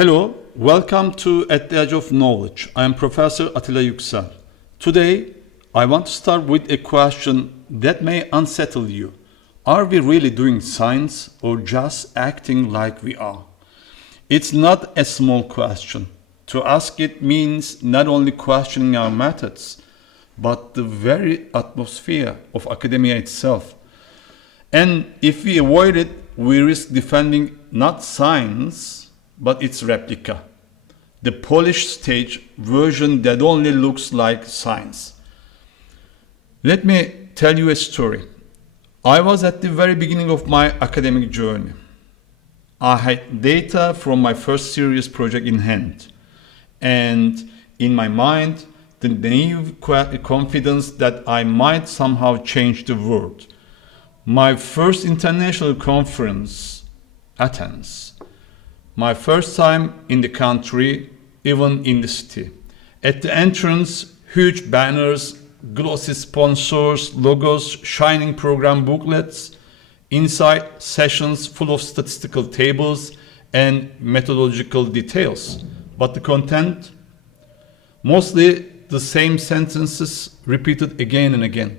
Hello, welcome to At the Edge of Knowledge. I am Professor Atila Yüksel. Today, I want to start with a question that may unsettle you. Are we really doing science or just acting like we are? It's not a small question. To ask it means not only questioning our methods, but the very atmosphere of academia itself. And if we avoid it, we risk defending not science, but its replica, the polished stage version that only looks like science. Let me tell you a story. I was at the very beginning of my academic journey. I had data from my first serious project in hand, and in my mind, the naive confidence that I might somehow change the world. My first international conference, Athens. My first time in the country, even in the city. At the entrance, huge banners, glossy sponsors, logos, shining program booklets, inside sessions full of statistical tables and methodological details. But the content? Mostly the same sentences repeated again and again.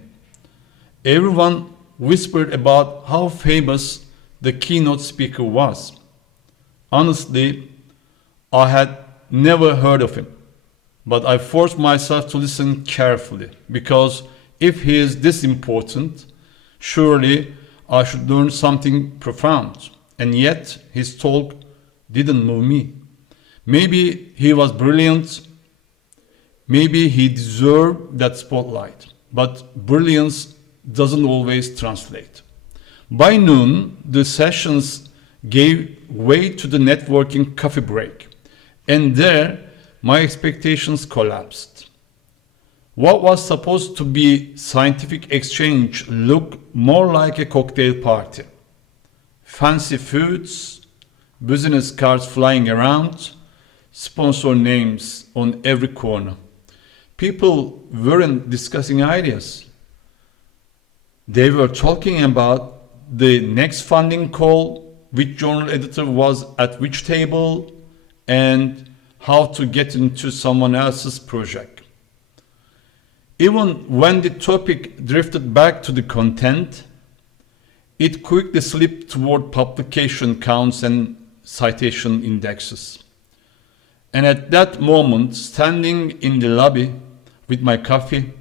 Everyone whispered about how famous the keynote speaker was. Honestly, I had never heard of him, but I forced myself to listen carefully because if he is this important, surely I should learn something profound. And yet his talk didn't move me. Maybe he was brilliant, maybe he deserved that spotlight, but brilliance doesn't always translate. By noon, the sessions gave way to the networking coffee break, and there my expectations collapsed. What was supposed to be scientific exchange looked more like a cocktail party. Fancy foods, business cards flying around, sponsor names on every corner. People weren't discussing ideas. They were talking about the next funding call, which journal editor was at which table, and how to get into someone else's project. Even when the topic drifted back to the content, it quickly slipped toward publication counts and citation indexes. And at that moment, standing in the lobby with my coffee,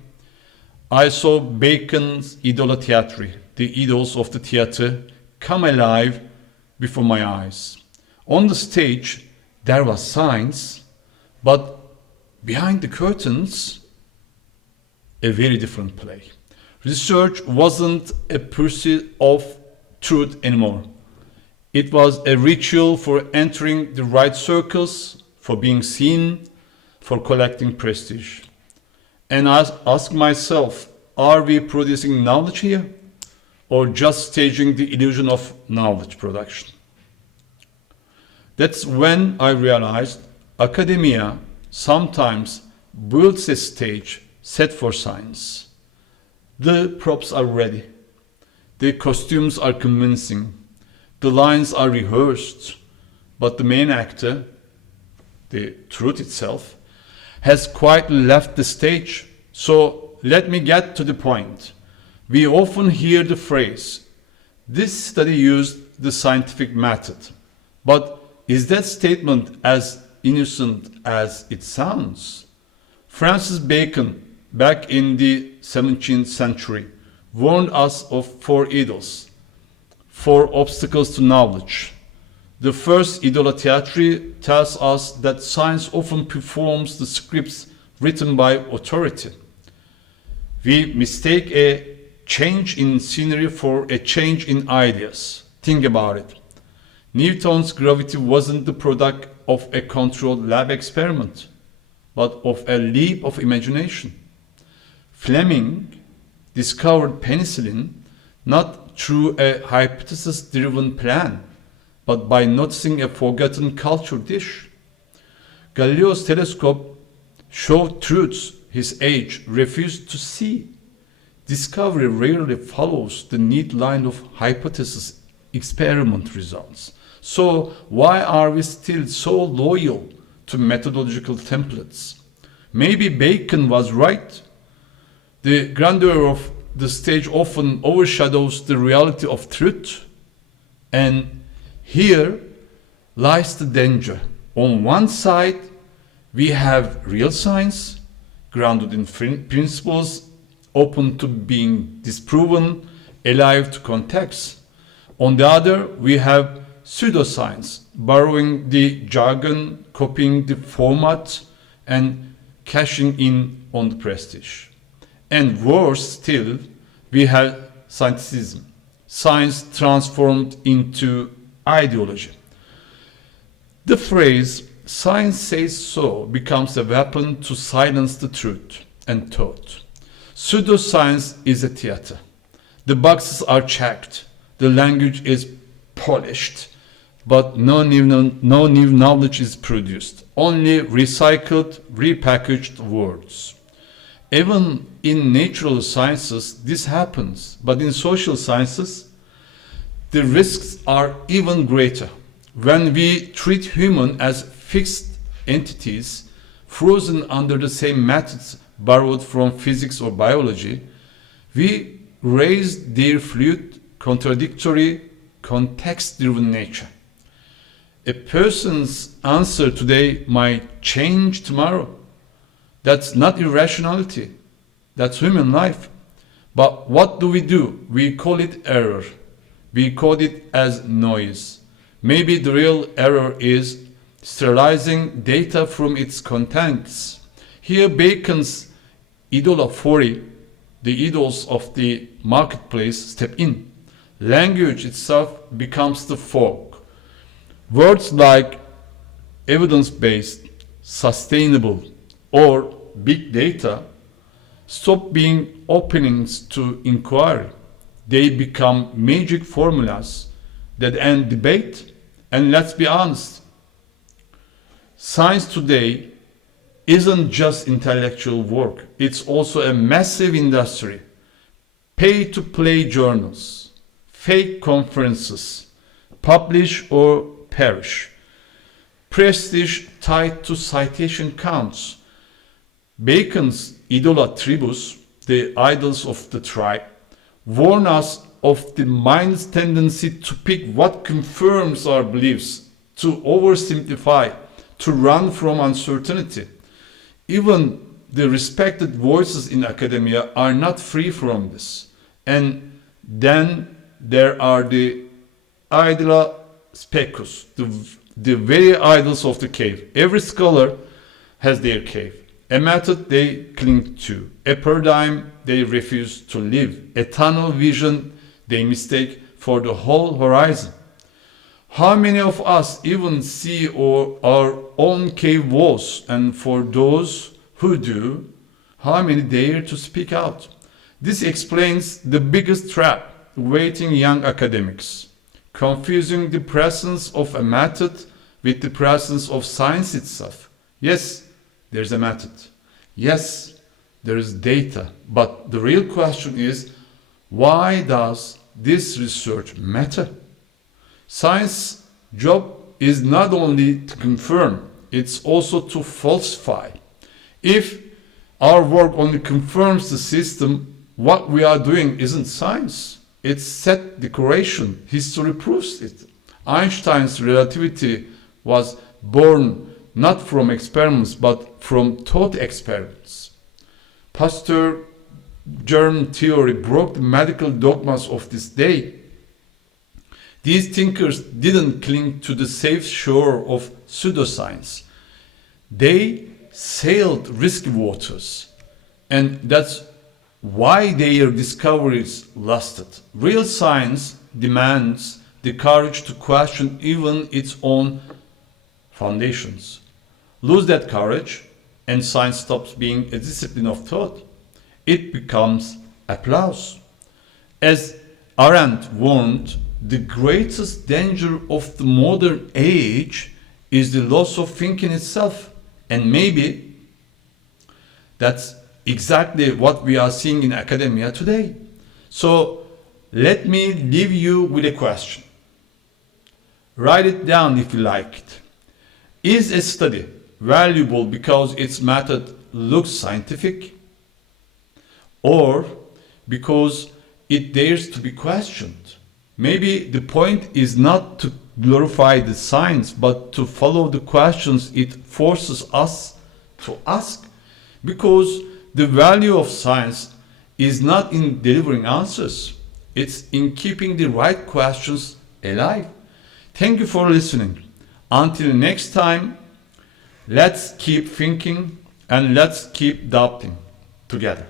I saw Bacon's Idola Theatri, the idols of the theater, come alive before my eyes. On the stage, there was science, but behind the curtains, a very different play. Research wasn't a pursuit of truth anymore. It was a ritual for entering the right circles, for being seen, for collecting prestige. And I asked myself, are we producing knowledge here, or just staging the illusion of knowledge production? That's when I realized academia sometimes builds a stage set for science. The props are ready, the costumes are convincing, the lines are rehearsed, but the main actor, the truth itself, has quietly left the stage. So let me get to the point. We often hear the phrase, "This study used the scientific method," but is that statement as innocent as it sounds? Francis Bacon, back in the 17th century, warned us of four idols, four obstacles to knowledge. The first, Idola Theatri, tells us that science often performs the scripts written by authority. We mistake a change in scenery for a change in ideas. Think about it. Newton's gravity wasn't the product of a controlled lab experiment, but of a leap of imagination. Fleming discovered penicillin not through a hypothesis-driven plan, but by noticing a forgotten culture dish. Galileo's telescope showed truths his age refused to see. Discovery rarely follows the neat line of hypothesis experiment results. So why are we still so loyal to methodological templates? Maybe Bacon was right. The grandeur of the stage often overshadows the reality of truth. And here lies the danger. On one side, we have real science, grounded in principles, open to being disproven, alive to context. On the other, we have pseudo-science, borrowing the jargon, copying the format, and cashing in on the prestige. And worse still, we have Scientism, science transformed into ideology. The phrase "science says so" becomes a weapon to silence the truth and thought. Pseudo-science is a theater. The boxes are checked, the language is polished, but no new knowledge is produced, only recycled, repackaged words. Even in natural sciences, this happens, but in social sciences, the risks are even greater. When we treat humans as fixed entities, frozen under the same methods borrowed from physics or biology, we raise their fluid, contradictory, context-driven nature. A person's answer today might change tomorrow. That's not irrationality. That's human life. But what do? We call it error. We code it as noise. Maybe the real error is sterilizing data from its contents. Here Bacon's Idola Fori, the idols of the marketplace, step in. Language itself becomes the fog. Words like evidence-based, sustainable, or big data stop being openings to inquiry. They become magic formulas that end debate. And let's be honest, science today isn't just intellectual work, it's also a massive industry. Pay-to-play journals, fake conferences, publish or perish. Prestige tied to citation counts. Bacon's Idola Tribus, the idols of the tribe, warn us of the mind's tendency to pick what confirms our beliefs, to oversimplify, to run from uncertainty. Even the respected voices in academia are not free from this. And then there are the Idola Specus, the very idols of the cave. Every scholar has their cave. A method they cling to, a paradigm they refuse to live, a tunnel vision they mistake for the whole horizon. How many of us even see our own cave walls? And for those who do, how many dare to speak out? This explains the biggest trap awaiting young academics, confusing the presence of a method with the presence of science itself. Yes, there's a method. Yes, there is data. But the real question is, why does this research matter? Science's job is not only to confirm, it's also to falsify. If our work only confirms the system, what we are doing isn't science. It's set decoration. History proves it. Einstein's relativity was born not from experiments, but from thought experiments. Pasteur germ theory broke the medical dogmas of this day. These thinkers didn't cling to the safe shore of pseudoscience. They sailed risky waters, and that's why their discoveries lasted. Real science demands the courage to question even its own foundations. Lose that courage, and science stops being a discipline of thought. It becomes applause. As Arendt warned, the greatest danger of the modern age is the loss of thinking itself. And maybe that's exactly what we are seeing in academia today. So let me leave you with a question. Write it down if you like it. Is a study valuable because its method looks scientific, or because it dares to be questioned? Maybe the point is not to glorify the science, but to follow the questions it forces us to ask, because the value of science is not in delivering answers, it's in keeping the right questions alive. Thank you for listening. Until next time, let's keep thinking and let's keep doubting together.